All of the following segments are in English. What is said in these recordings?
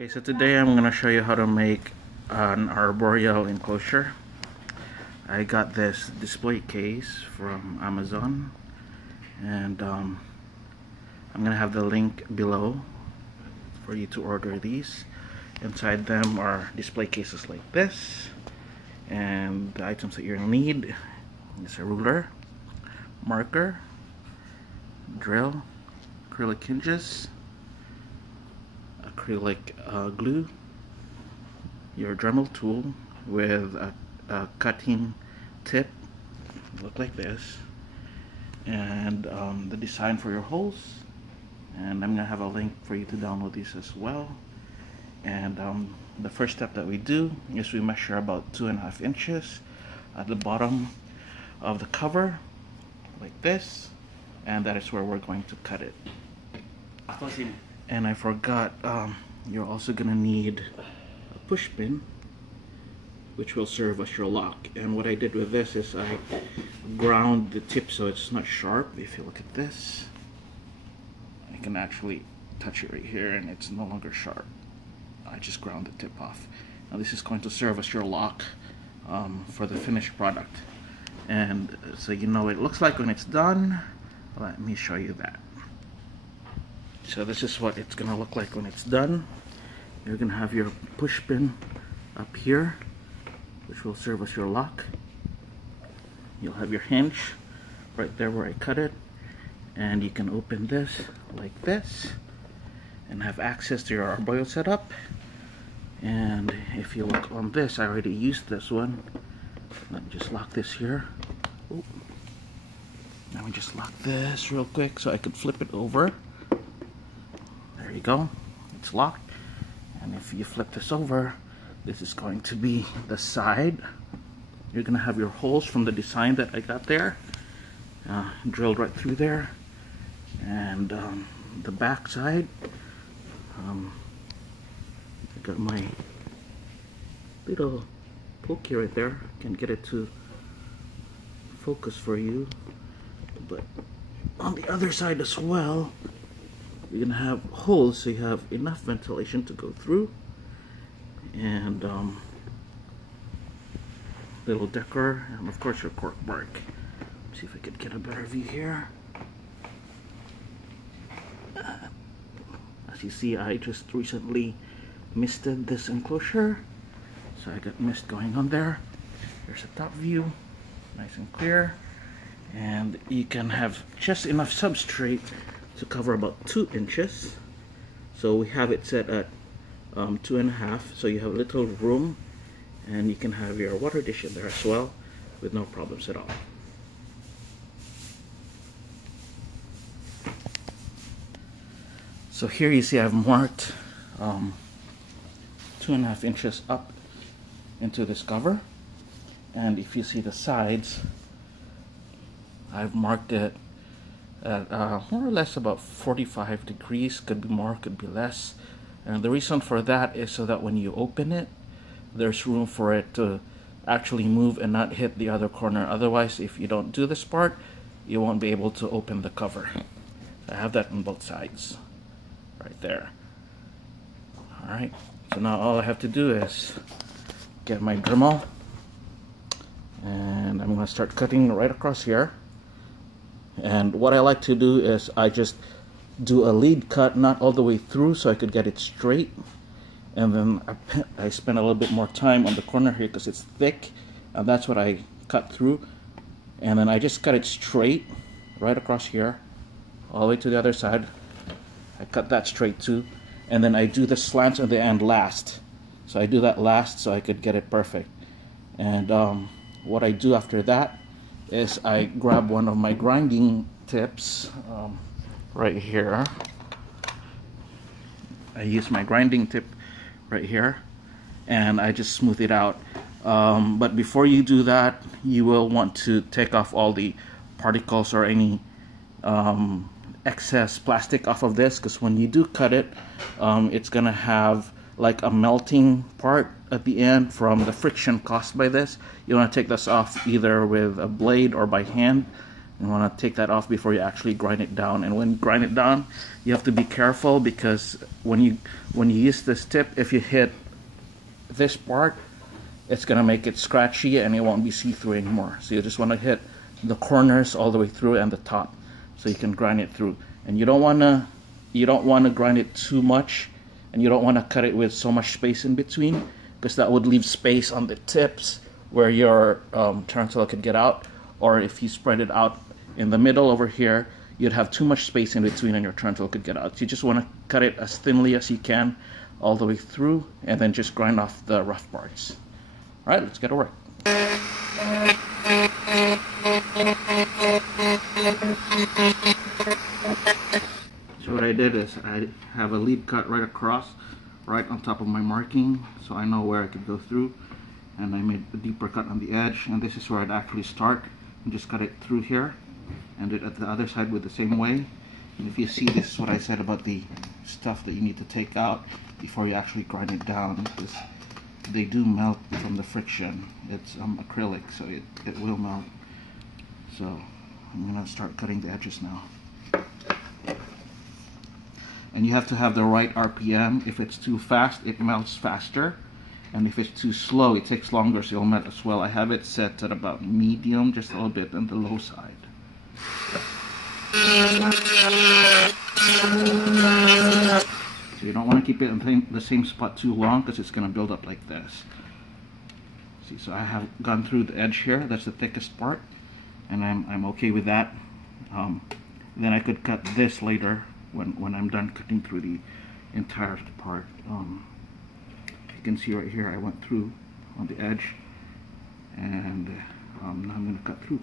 Okay, so today I'm going to show you how to make an arboreal enclosure. I got this display case from Amazon, and I'm going to have the link below for you to order these. Inside them are display cases like this, and the items that you're going to need is a ruler, marker, drill, acrylic hinges, acrylic glue, your Dremel tool with a cutting tip, look like this, and the design for your holes. And I'm gonna have a link for you to download these as well. And the first step that we do is we measure about 2.5 inches at the bottom of the cover like this, and that is where we're going to cut it. And I forgot, you're also gonna need a push pin, which will serve as your lock. And what I did with this is I ground the tip so it's not sharp. If you look at this, I can actually touch it right here and it's no longer sharp. I just ground the tip off. Now this is going to serve as your lock for the finished product. And so you know what it looks like when it's done. Let me show you that. So this is what it's gonna look like when it's done. You're gonna have your push pin up here, which will serve as your lock. You'll have your hinge right there where I cut it, and you can open this like this and have access to your arboreal setup. And if you look on this, I already used this one. Let me just lock this here. Ooh. Let me just lock this real quick so I could flip it over. There you go, it's locked. And if you flip this over, this is going to be the side. You're gonna have your holes from the design that I got there, drilled right through there. And the back side, I got my little pokey right there. I can get it to focus for you. But on the other side as well, you're gonna have holes so you have enough ventilation to go through, and little decor, and of course your cork bark. See if I could get a better view here. As you see, I just recently misted this enclosure, so I got mist going on there. There's a top view, nice and clear, and you can have just enough substrate to cover about 2 inches. So we have it set at 2.5, so you have a little room, and you can have your water dish in there as well with no problems at all. So here you see I've marked 2.5 inches up into this cover, and if you see the sides, I've marked it at more or less about 45 degrees, could be more, could be less. And the reason for that is so that when you open it, there's room for it to actually move and not hit the other corner. Otherwise, if you don't do this part, you won't be able to open the cover. I have that on both sides right there. Alright, so now all I have to do is get my Dremel, and I'm going to start cutting right across here. And what I like to do is I just do a lead cut, not all the way through, so I could get it straight. And then I spend a little bit more time on the corner here because it's thick, and that's what I cut through. And then I just cut it straight right across here, all the way to the other side. I cut that straight too. And then I do the slants at the end last. So I do that last so I could get it perfect. And what I do after that is I grab one of my grinding tips right here. I use my grinding tip right here, and I just smooth it out. But before you do that, you will want to take off all the particles or any excess plastic off of this, because when you do cut it, it's gonna have like a melting part at the end from the friction caused by this. You want to take this off either with a blade or by hand, You want to take that off before you actually grind it down. And when you grind it down, you have to be careful, because when you use this tip, if you hit this part, it's gonna make it scratchy and it won't be see-through anymore. So you just want to hit the corners all the way through and the top, so you can grind it through. And you don't want to grind it too much, and you don't want to cut it with so much space in between, because that would leave space on the tips where your tarantula could get out. Or if you spread it out in the middle over here, you'd have too much space in between and your tarantula could get out. So you just want to cut it as thinly as you can all the way through, and then just grind off the rough parts. All right, let's get to work. So what I did is I have a lead cut right across, right on top of my marking, so I know where I could go through. And I made a deeper cut on the edge, and this is where I'd actually start and just cut it through here, and do it at the other side with the same way. And if you see, this is what I said about the stuff that you need to take out before you actually grind it down, because they do melt from the friction. It's acrylic, so it will melt. So I'm gonna start cutting the edges now. And you have to have the right RPM. If it's too fast, it melts faster. And if it's too slow, it takes longer, so it'll melt as well. I have it set at about medium, just a little bit on the low side. So you don't want to keep it in the same spot too long, because it's going to build up like this. See, so I have gone through the edge here. That's the thickest part, and I'm okay with that. Then I could cut this later when I'm done cutting through the entire part. You can see right here I went through on the edge, and now I'm going to cut through.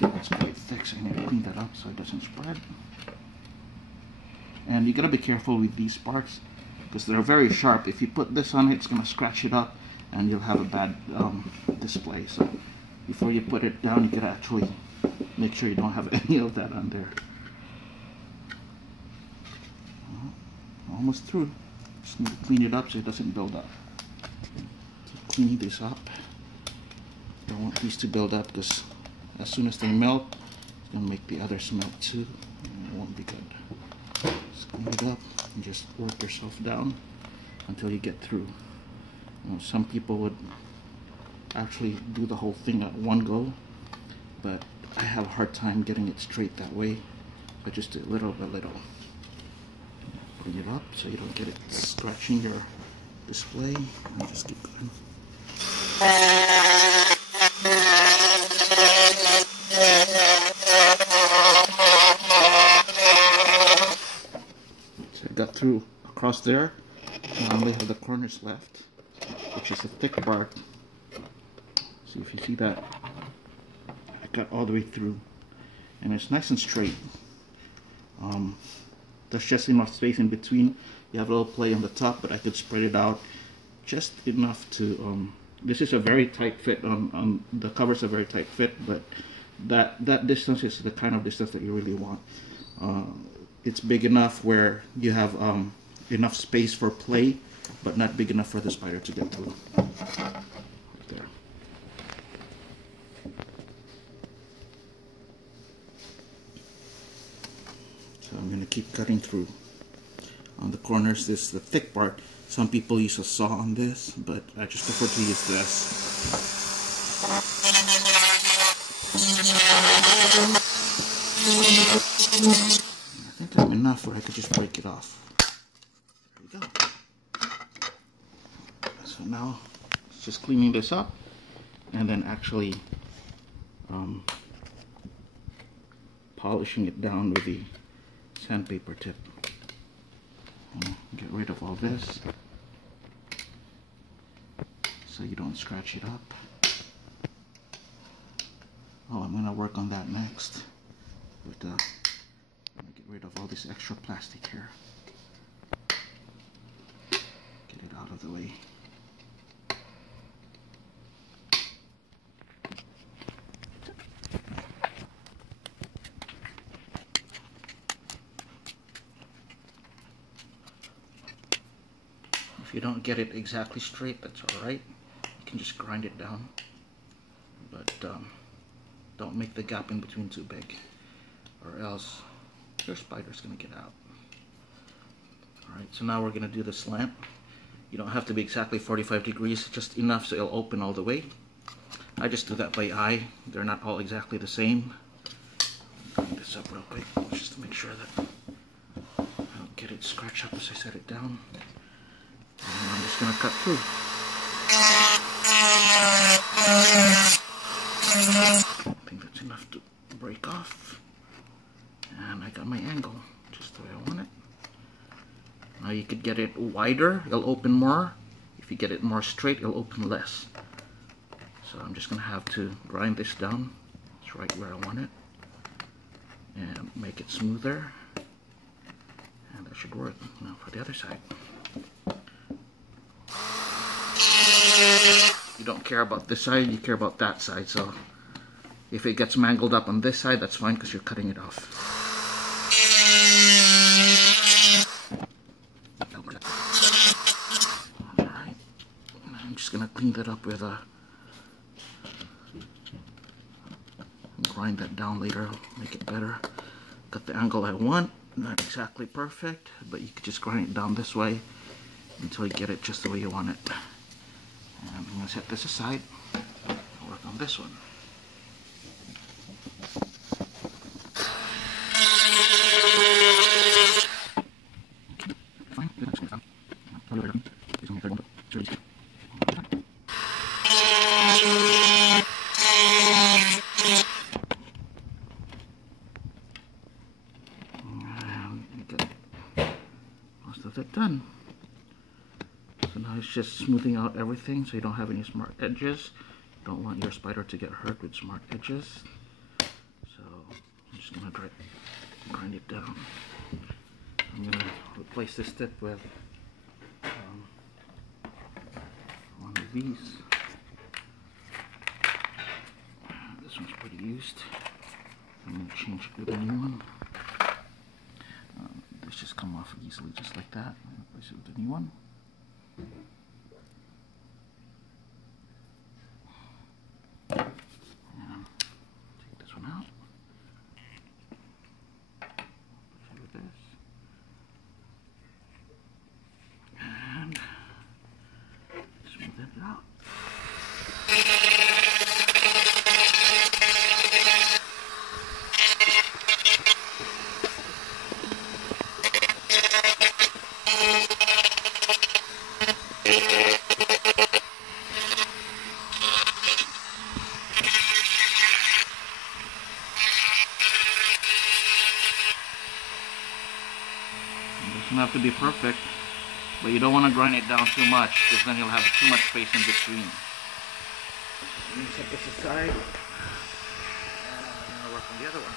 That's quite thick, so I need to clean that up so it doesn't spread. And you got to be careful with these parts, because they're very sharp. If you put this on it, it's going to scratch it up, and you'll have a bad display. So before you put it down, you gotta actually make sure you don't have any of that on there. Almost through. Just need to clean it up so it doesn't build up. Keep cleaning this up. Don't want these to build up, because as soon as they melt, it's gonna make the others melt too, and it won't be good. Just clean it up and just work yourself down until you get through. You know, some people would actually do the whole thing at one go, but I have a hard time getting it straight that way. So just do it little by little. Bring it up so you don't get it scratching your display, and just keep going. So I got through across there. I only have the corners left, which is the thick part. So if you see that, I got all the way through, and it's nice and straight. There's just enough space in between. You have a little play on the top, but I could spread it out just enough to. This is a very tight fit. On the cover's a very tight fit, but that distance is the kind of distance that you really want. It's big enough where you have enough space for play, but not big enough for the spider to get through. Right there. So I'm going to keep cutting through. On the corners, this is the thick part. Some people use a saw on this, but I just prefer to use this. I think I'm enough where I could just break it off. There we go. So now it's just cleaning this up, and then actually polishing it down with the sandpaper tip. Get rid of all this so you don't scratch it up. Oh, I'm gonna work on that next, but I'm gonna get rid of all this extra plastic here. Get it out of the way. you don't get it exactly straight, that's alright. You can just grind it down. But don't make the gap in between too big, or else your spider's going to get out. Alright, so now we're going to do the slant. You don't have to be exactly 45 degrees, just enough so it'll open all the way. I just do that by eye. They're not all exactly the same. Clean this up real quick, just to make sure that I don't get it scratched up as I set it down. And I'm just going to cut through. I think that's enough to break off. And I got my angle, just the way I want it. Now you could get it wider, it'll open more. If you get it more straight, it'll open less. So I'm just going to have to grind this down. It's right where I want it. And make it smoother. And that should work. Now for the other side. You don't care about this side, you care about that side. So if it gets mangled up on this side, that's fine because you're cutting it off. Alright. I'm just going to clean that up with a... grind that down later, make it better. Got the angle I want, not exactly perfect, but you could just grind it down this way until you get it just the way you want it. And I'm going to set this aside and work on this one. It done. So now it's just smoothing out everything so you don't have any smart edges. You don't want your spider to get hurt with smart edges. So I'm just going to grind it down. I'm going to replace this tip with one of these. This one's pretty used. I'm going to change it with a new one. This just come off easily just like that. Replace it with a new one. And take this one out. Replace it with this. And smooth it out. It doesn't have to be perfect, but you don't want to grind it down too much because then you'll have too much space in between. Let me set this aside. And I'm going to work on the other one.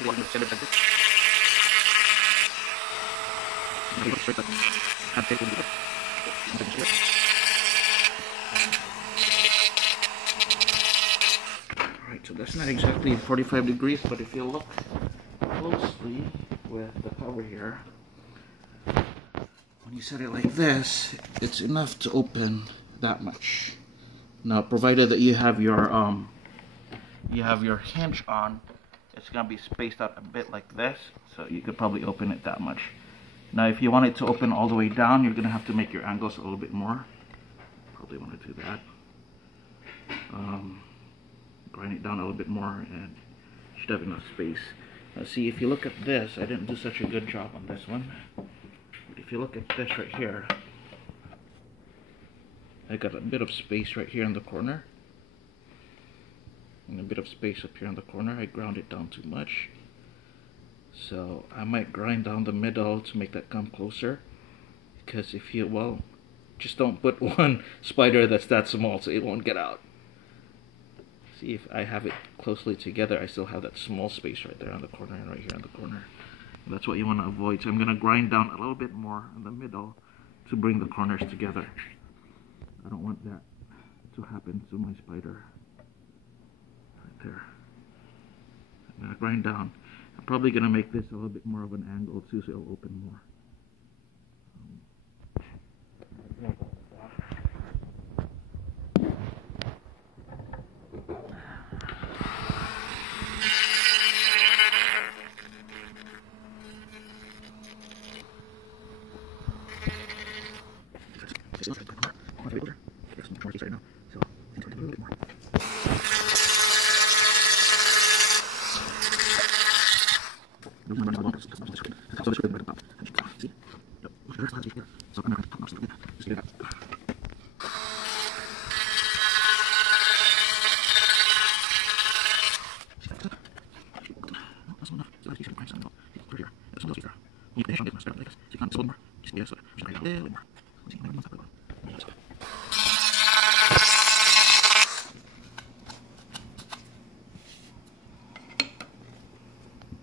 You want to set it like this? Alright, so that's not exactly 45 degrees, but if you look closely with the cover here, when you set it like this, it's enough to open that much. Now, provided that you have your hinge on, it's going to be spaced out a bit like this, so you could probably open it that much. Now if you want it to open all the way down, you're going to have to make your angles a little bit more. Probably want to do that. Grind it down a little bit more and you should have enough space. Now see, if you look at this, I didn't do such a good job on this one. But if you look at this right here, I got a bit of space right here in the corner. And a bit of space up here in the corner. I ground it down too much. So I might grind down the middle to make that come closer. Because if you, well, just don't put one spider that's that small so it won't get out. See, if I have it closely together, I still have that small space right there on the corner and right here on the corner. And that's what you want to avoid. So I'm going to grind down a little bit more in the middle to bring the corners together. I don't want that to happen to my spider. Right there. I'm going to grind down. I'm probably gonna make this a little bit more of an angle too, so it'll open more.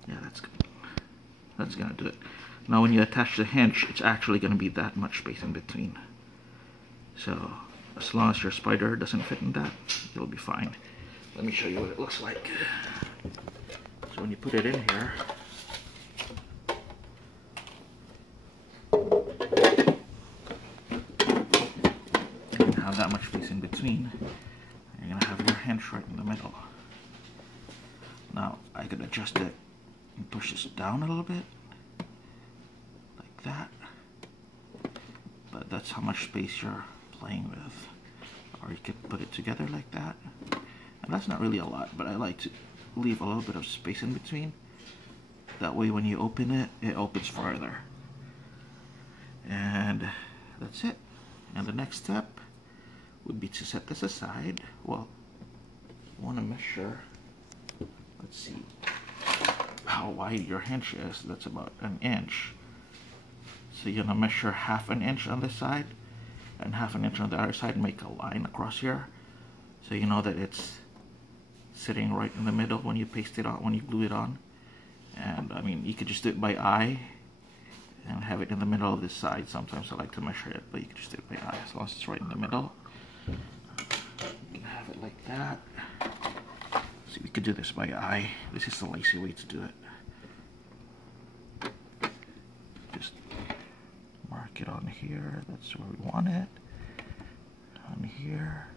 Yeah, that's good. That's gonna do it. Now when you attach the hinge, it's actually gonna be that much space in between. So as long as your spider doesn't fit in that, you'll be fine. Let me show you what it looks like. So when you put it in here, you're gonna have that much space in between. You're gonna have your hinge right in the middle. Now I could adjust it and push this down a little bit, like that. But that's how much space you're playing with. Or you could put it together like that. And that's not really a lot, but I like to leave a little bit of space in between. That way when you open it, it opens farther. And that's it. And the next step would be to set this aside. Well, I want to measure, let's see how wide your hinge is. That's about 1 inch. So you're gonna measure 1/2 inch on this side and 1/2 inch on the other side, and make a line across here, so you know that it's sitting right in the middle when you paste it on, when you glue it on. And I mean, you could just do it by eye and have it in the middle of this side. Sometimes I like to measure it, but you can just do it by eye as long as it's right in the middle. You can have it like that. So we could do this by eye. This is the lazy way to do it. Just mark it on here. That's where we want it. On here.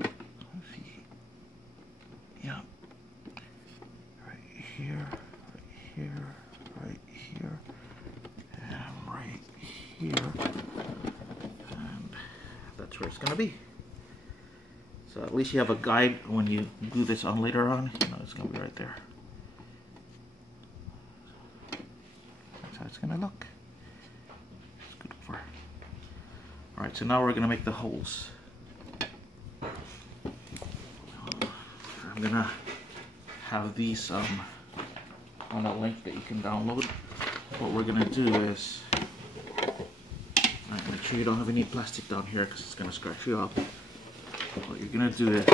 Let's see. Yeah. Right here. Right here. Right here. And right here. And that's where it's gonna be. So at least you have a guide when you glue this on later on. You know it's gonna be right there. That's how it's gonna look. It's good for. All right, so now we're gonna make the holes. I'm gonna have these on a link that you can download. What we're gonna do is, make sure you don't have any plastic down here because it's gonna scratch you up. What you're gonna do is,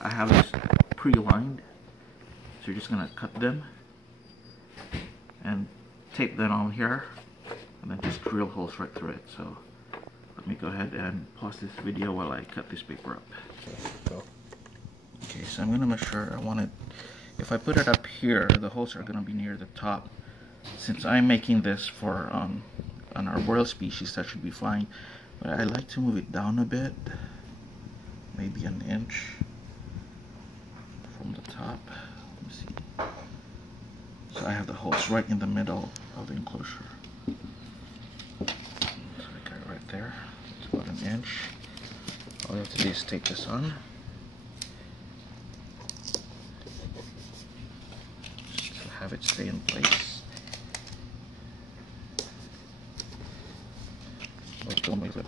I have this pre-lined, so you're just gonna cut them and tape them on here, and then just drill holes right through it. So let me go ahead and pause this video while I cut this paper up. Okay, so I'm gonna make sure I want it. If I put it up here, the holes are gonna be near the top. Since I'm making this for an arboreal species, that should be fine. But I like to move it down a bit. Maybe 1 inch from the top. Let me see. So I have the holes right in the middle of the enclosure. So I got it right there. It's about 1 inch. All you have to do is tape this on. Just to have it stay in place. Don't move it.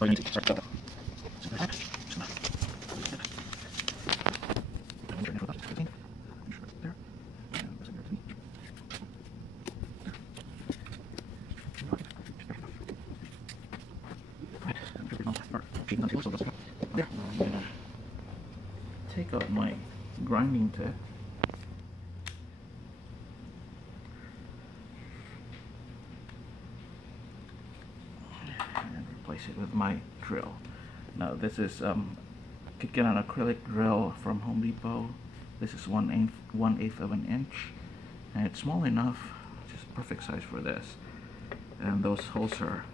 Oh, you need to start that. There. I'm gonna take out my grinding tip. And replace it with my drill. Now this is could get an acrylic drill from Home Depot. This is 1/8 of an inch, and it's small enough, just perfect size for this. And those holes are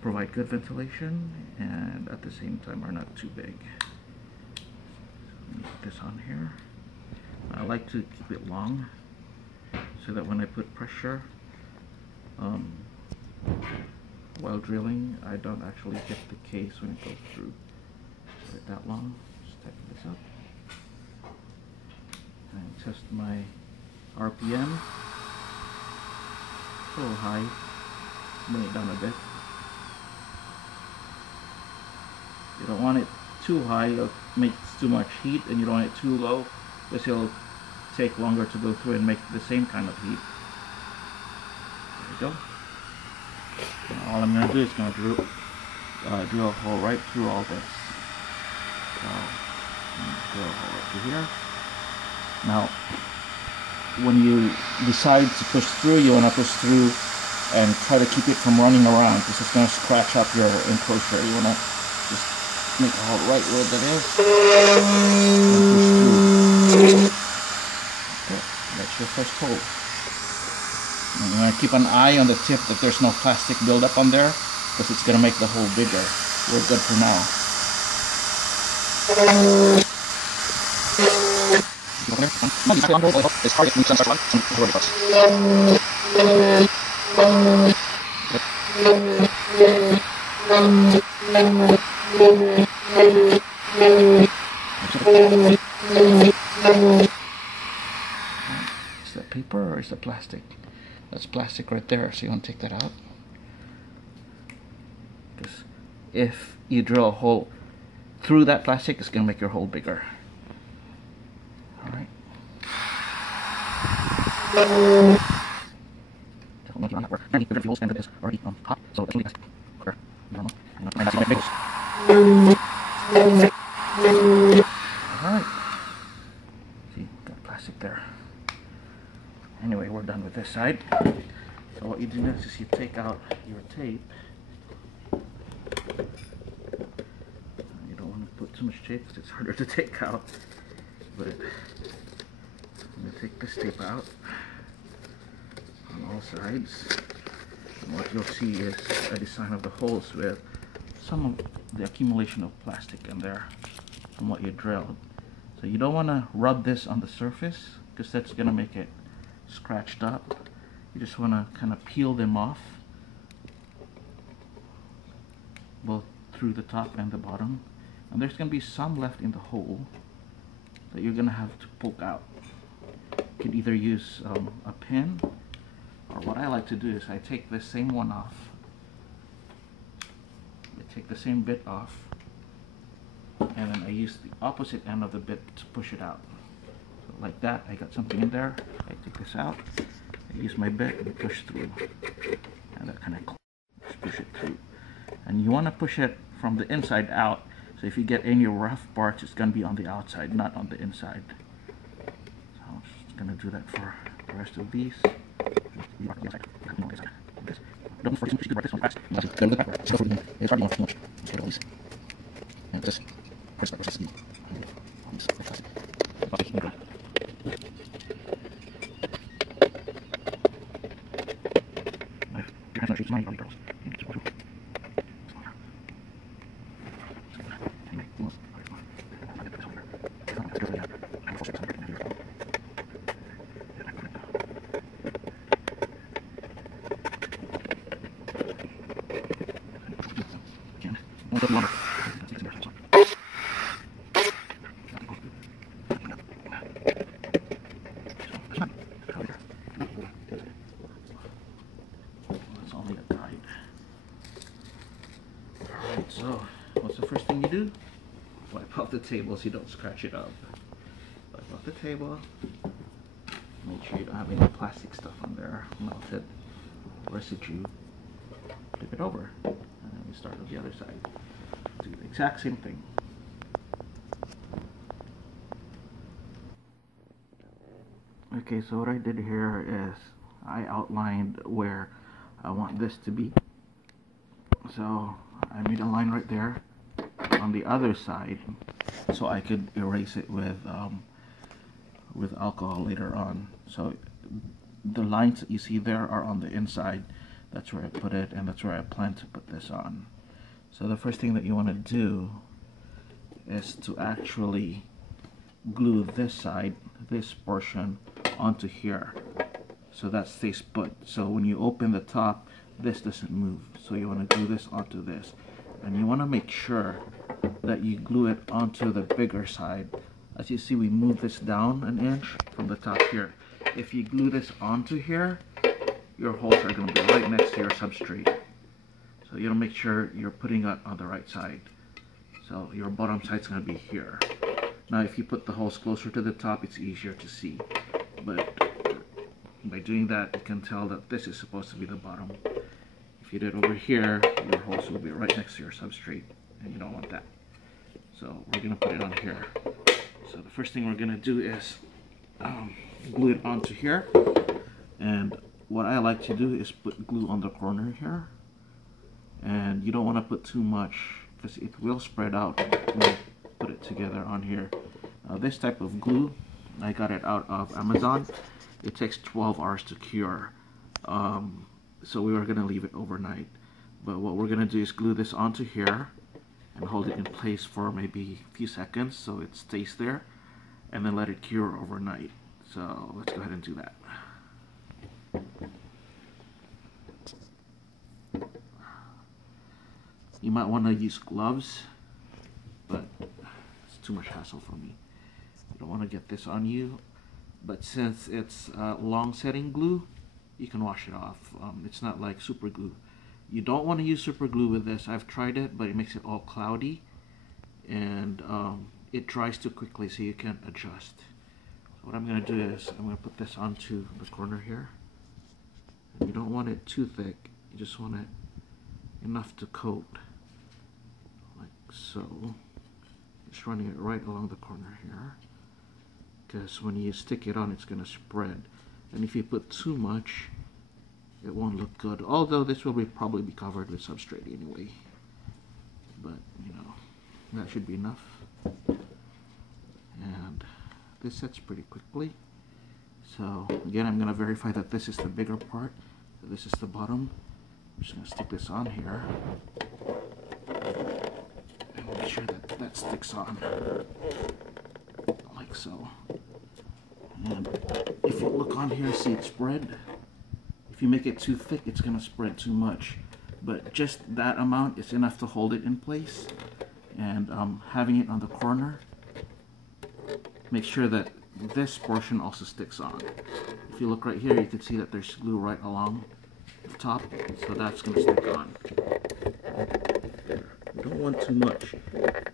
provide good ventilation, and at the same time are not too big. So let me put this on here. I like to keep it long so that when I put pressure while drilling, I don't actually hit the case when it goes through. Put it that long. Just tighten this up and test my RPM. A little high. Bring it down a bit. You don't want it too high, it'll make too much heat, and you don't want it too low because it'll take longer to go through and make the same kind of heat. There we go. Now all I'm going to do is going to drill a hole right through all this. So, drill a hole right through here. Now, when you decide to push through, you want to push through and try to keep it from running around because it's going to scratch up your enclosure. You want to just make a hole right where that is and push through. Okay, that's your first hole. And you want to keep an eye on the tip that there's no plastic buildup on there because it's going to make the hole bigger. We're good for now. Is that paper or is that plastic? That's plastic right there, so you want to take that out. Because if you drill a hole through that plastic, it's going to make your hole bigger. Alright. Alright. See, got plastic there. Anyway, we're done with this side. So what you do next is you take out your tape. You don't want to put too much tape because it's harder to take out. But I'm going to take this tape out on all sides. And what you'll see is a design of the holes with some of the accumulation of plastic in there from what you drilled. So you don't want to rub this on the surface because that's going to make it scratched up. You just want to kind of peel them off, both through the top and the bottom, and there's going to be some left in the hole that you're going to have to poke out. You can either use a pin, or what I like to do is I take the same one off. I take the same bit off, and then I use the opposite end of the bit to push it out. So like that, I got something in there, I take this out, I use my bit and push through, and that kind of just push it through. And you want to push it from the inside out, so if you get any rough parts, it's going to be on the outside, not on the inside. So I'm just going to do that for the rest of these. So, what's the first thing you do? Wipe off the table so you don't scratch it up. Wipe off the table. Make sure you don't have any plastic stuff on there, melted residue. Flip it over, and then we start with the other side. Do the exact same thing. Okay, so what I did here is I outlined where I want this to be. So I made a line right there on the other side so I could erase it with alcohol later on. So the lines that you see there are on the inside. That's where I put it, and that's where I plan to put this on. So the first thing that you want to do is to actually glue this side, this portion, onto here, so that stays put. So when you open the top, this doesn't move. So you want to glue this onto this, and you want to make sure that you glue it onto the bigger side. As you see, we move this down an inch from the top here. If you glue this onto here, your holes are going to be right next to your substrate. So you want to make sure you're putting it on the right side. So your bottom side is going to be here. Now if you put the holes closer to the top, it's easier to see. But by doing that, you can tell that this is supposed to be the bottom. If you do it over here, your holes will be right next to your substrate, and you don't want that. So we're going to put it on here. So the first thing we're going to do is glue it onto here. And what I like to do is put glue on the corner here. And you don't want to put too much because it will spread out when you put it together on here. This type of glue, I got it out of Amazon. It takes 12 hours to cure. So we were going to leave it overnight. But what we're going to do is glue this onto here and hold it in place for maybe a few seconds so it stays there, and then let it cure overnight. So let's go ahead and do that. You might want to use gloves, but it's too much hassle for me. You don't want to get this on you, but since it's long setting glue, you can wash it off. It's not like super glue. You don't want to use super glue with this. I've tried it, but it makes it all cloudy, and it dries too quickly, so you can't adjust. So what I'm going to do is I'm going to put this onto the corner here. And you don't want it too thick. You just want it enough to coat, like so. Just running it right along the corner here, because when you stick it on, it's going to spread. And if you put too much, it won't look good. Although this will probably be covered with substrate anyway. But, you know, that should be enough. And this sets pretty quickly. So, again, I'm going to verify that this is the bigger part. So this is the bottom. I'm just going to stick this on here. And make sure that that sticks on. Like so. And if you look on here, see it spread. If you make it too thick, it's going to spread too much. But just that amount is enough to hold it in place. And having it on the corner, make sure that this portion also sticks on. If you look right here, you can see that there's glue right along the top, so that's going to stick on. You don't want too much.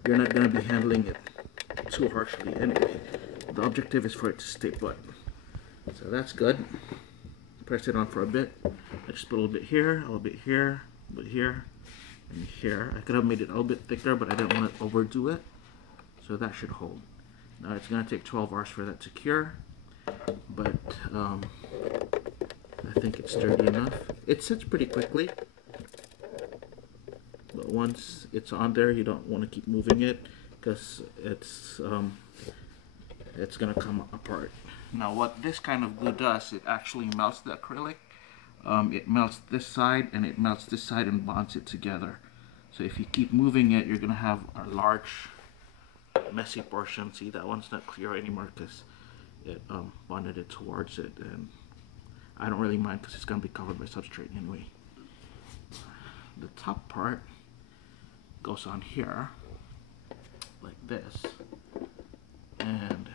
You're not going to be handling it too harshly anyway. The objective is for it to stay put. So that's good. Press it on for a bit. I just put a little bit here, a little bit here, a little bit here, and here. I could have made it a little bit thicker, but I didn't want to overdo it. So that should hold. Now it's going to take 12 hours for that to cure, but I think it's sturdy enough. It sits pretty quickly, but once it's on there, you don't want to keep moving it because it's going to come apart. Now what this kind of glue does, it actually melts the acrylic. It melts this side and it melts this side and bonds it together. So if you keep moving it, you're going to have a large messy portion. See, that one's not clear anymore because it bonded it towards it, and I don't really mind because it's going to be covered by substrate anyway. The top part goes on here like this, and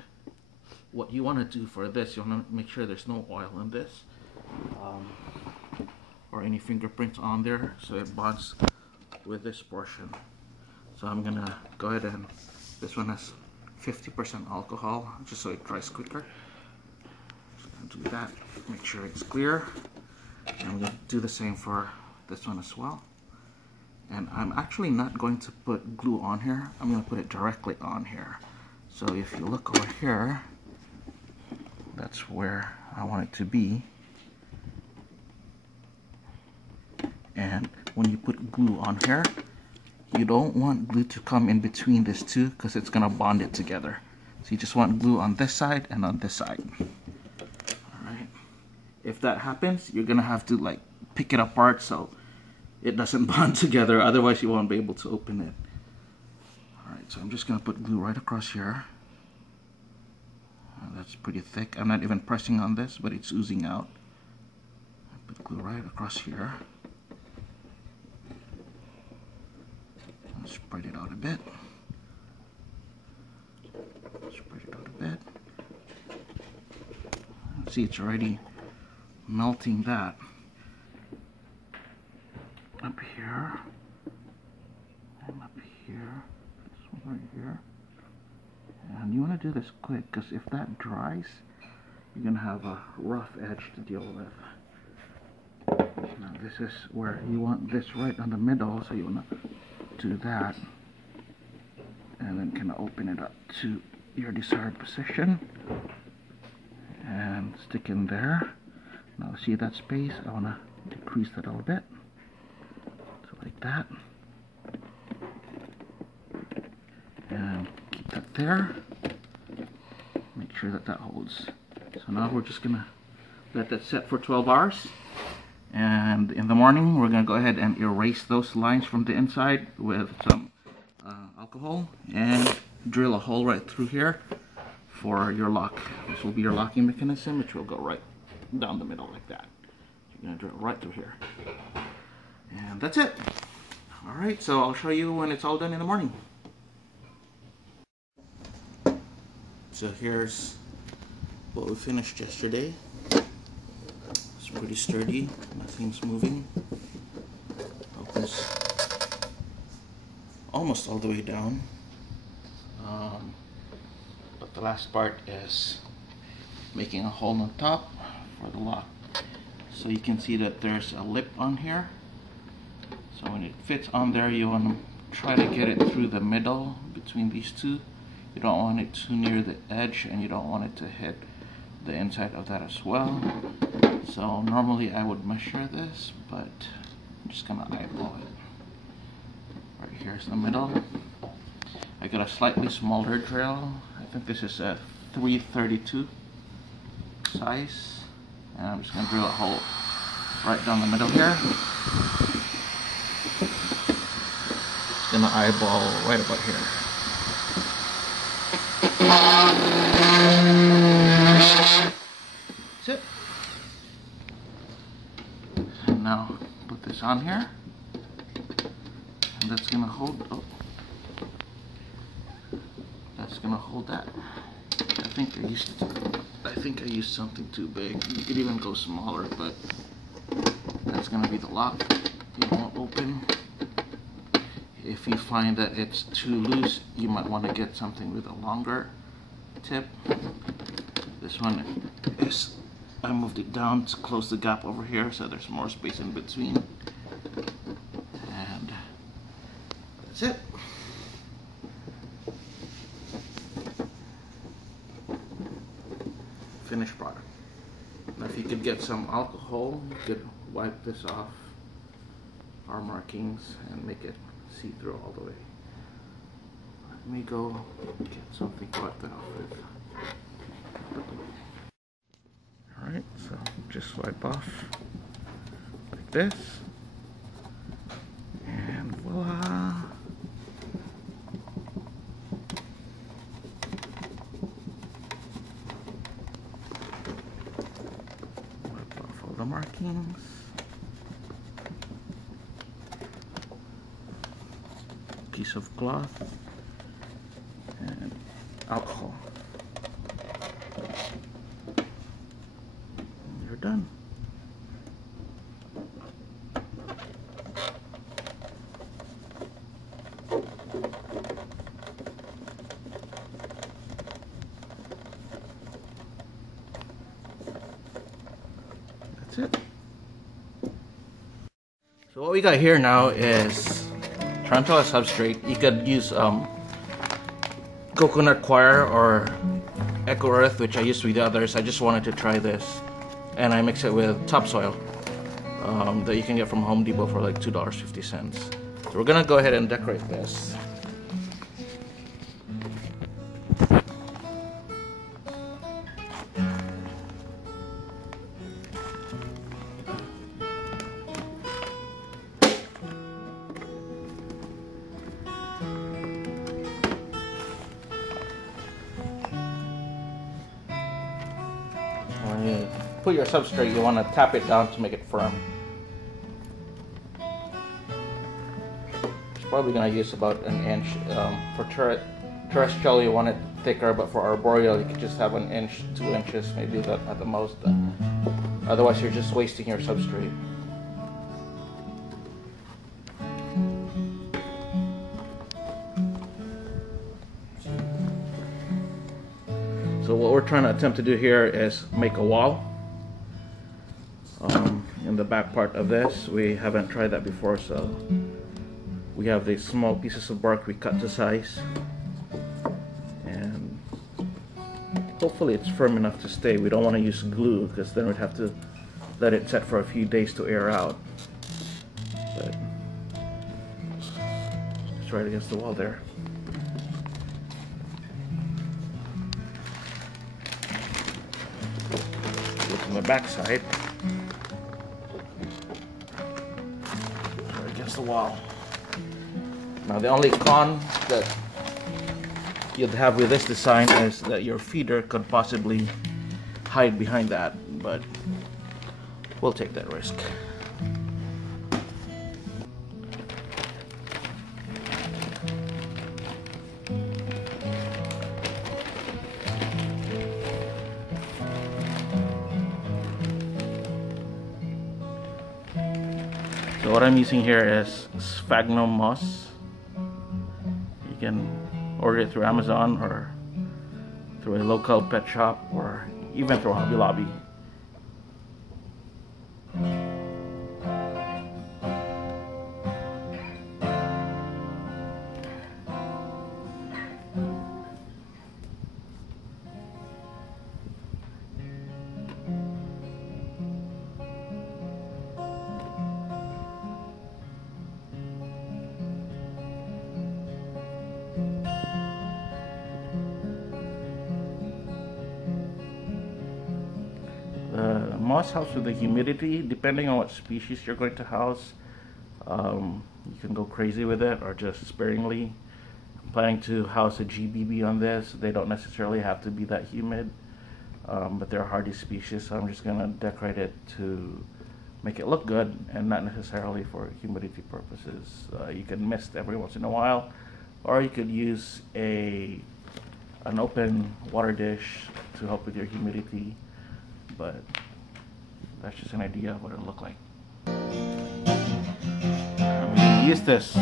what you want to do for this, you want to make sure there's no oil in this or any fingerprints on there, so it bonds with this portion. So I'm gonna go ahead and, this one has 50% alcohol, just so it dries quicker. Just gonna do that, make sure it's clear. And I'm gonna do the same for this one as well. And I'm actually not going to put glue on here, I'm gonna put it directly on here. So if you look over here, that's where I want it to be. And when you put glue on here, you don't want glue to come in between these two because it's gonna bond it together. So you just want glue on this side and on this side. Alright. If that happens, you're gonna have to like pick it apart so it doesn't bond together, otherwise you won't be able to open it. Alright, so I'm just gonna put glue right across here. That's pretty thick. I'm not even pressing on this, but it's oozing out. I put glue right across here. Spread it out a bit. Spread it out a bit. See, it's already melting that. Up here. And up here. This one right here. And you want to do this quick, because if that dries, you're going to have a rough edge to deal with. Now this is where you want this right on the middle, so you want to do that and then kind of open it up to your desired position and stick in there. Now see that space? I want to decrease that a little bit, so like that, and keep that there. Make sure that that holds. So now we're just gonna let that set for 12 hours. And in the morning, we're going to go ahead and erase those lines from the inside with some alcohol and drill a hole right through here for your lock. This will be your locking mechanism, which will go right down the middle like that. You're going to drill right through here. And that's it. Alright, so I'll show you when it's all done in the morning. So here's what we finished yesterday. Pretty sturdy, nothing's moving. Opens almost all the way down, but the last part is making a hole on top for the lock. So you can see that there's a lip on here, so when it fits on there, you want to try to get it through the middle between these two. You don't want it too near the edge, and you don't want it to hit the inside of that as well. So normally I would measure this, but I'm just gonna eyeball it. Right here's the middle. I got a slightly smaller drill. I think this is a 332 size, and I'm just gonna drill a hole right down the middle here. Just gonna eyeball right about here. That's it. And now put this on here, and that's gonna hold. Oh, that's gonna hold that. I think I used something too big. You could even go smaller, but that's gonna be the lock. It won't open. If you find that it's too loose, you might want to get something with a longer tip. This one is, I moved it down to close the gap over here so there's more space in between. And that's it. Finished product. Now if you could get some alcohol, you could wipe this off our markings and make it see through all the way. Let me go get something to wipe that off with. Alright, so just wipe off like this, and voila! Wipe off all the markings. Piece of cloth and alcohol. And you're done. That's it. So what we got here now is tarantula substrate. You could use coconut coir or Eco Earth, which I used with the others. I just wanted to try this, and I mix it with topsoil that you can get from Home Depot for like $2.50. It's So we're gonna go ahead and decorate this. When you put your substrate, you want to tap it down to make it firm. Probably going to use about an inch. For terrestrial you want it thicker, but for arboreal you can just have an inch, 2 inches, maybe that at the most. Otherwise you're just wasting your substrate. So what we're trying to attempt to do here is make a wall in the back part of this. We haven't tried that before, so we have these small pieces of bark we cut to size, and hopefully it's firm enough to stay. We don't want to use glue because then we'd have to let it set for a few days to air out. But it's right against the wall there. Look on the back side. Right against the wall. Now the only con that you'd have with this design is that your feeder could possibly hide behind that, but we'll take that risk. So what I'm using here is sphagnum moss. You can order it through Amazon or through a local pet shop or even through Hobby Lobby. Moss helps with the humidity. Depending on what species you're going to house, you can go crazy with it or just sparingly. I'm planning to house a GBB on this. They don't necessarily have to be that humid, but they're a hardy species, so I'm just going to decorate it to make it look good and not necessarily for humidity purposes. You can mist every once in a while, or you could use an open water dish to help with your humidity, but that's just an idea of what it'll look like. We use this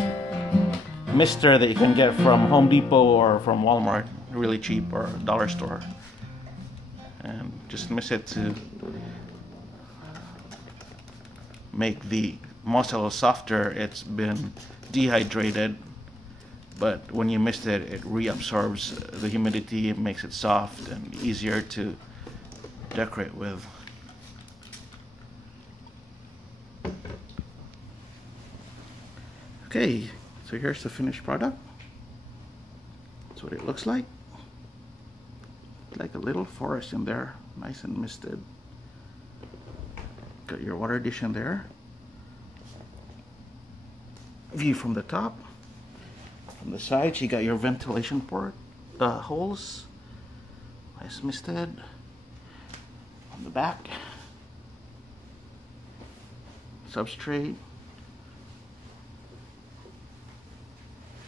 mister that you can get from Home Depot or from Walmart, really cheap, or dollar store, and just mix it to make the moss a little softer. It's been dehydrated, but when you mist it, it reabsorbs the humidity. It makes it soft and easier to decorate with. Okay, so here's the finished product. That's what it looks like. Like a little forest in there, nice and misted. Got your water dish in there. View from the top. From the sides, you got your ventilation port holes. Nice misted. On the back, substrate.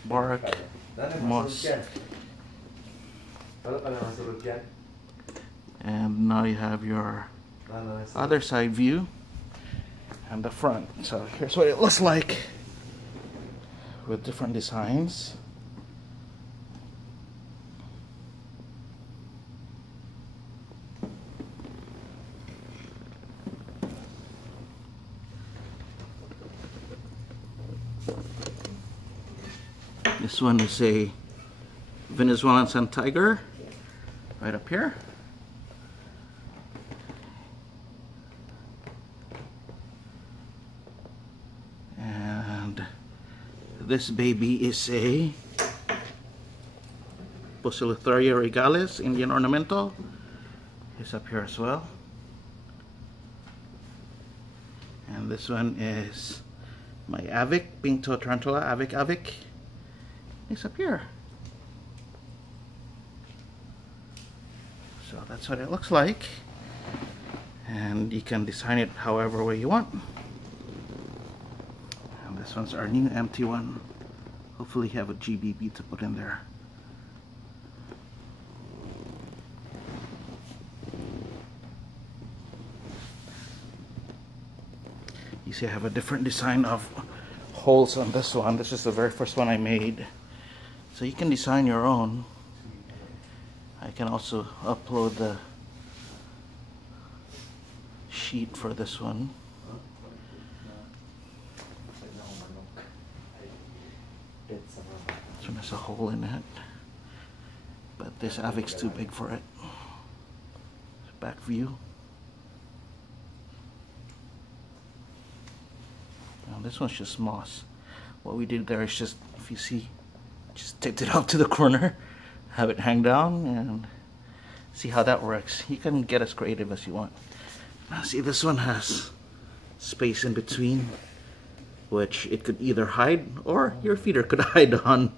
Bark, moss, and now you have your other side view and the front. So here's what it looks like with different designs. This one is a Venezuelan sun tiger right up here. And This baby is a Poecilotheria regalis, Indian ornamental. It's up here as well. And this one is my Avic, Pink-toed Tarantula, Avic. It's up here. So that's what it looks like. And you can design it however way you want. And this one's our new empty one. Hopefully you have a GBB to put in there. You see I have a different design of holes on this one. This is the very first one I made. So you can design your own. I can also upload the sheet for this one. This one has a hole in it. But this Avic's too big for it. Back view. Now this one's just moss. What we did there is just, if you see, just taped it up to the corner, have it hang down, and see how that works. You can get as creative as you want. Now see, this one has space in between, which it could either hide or your feeder could hide on.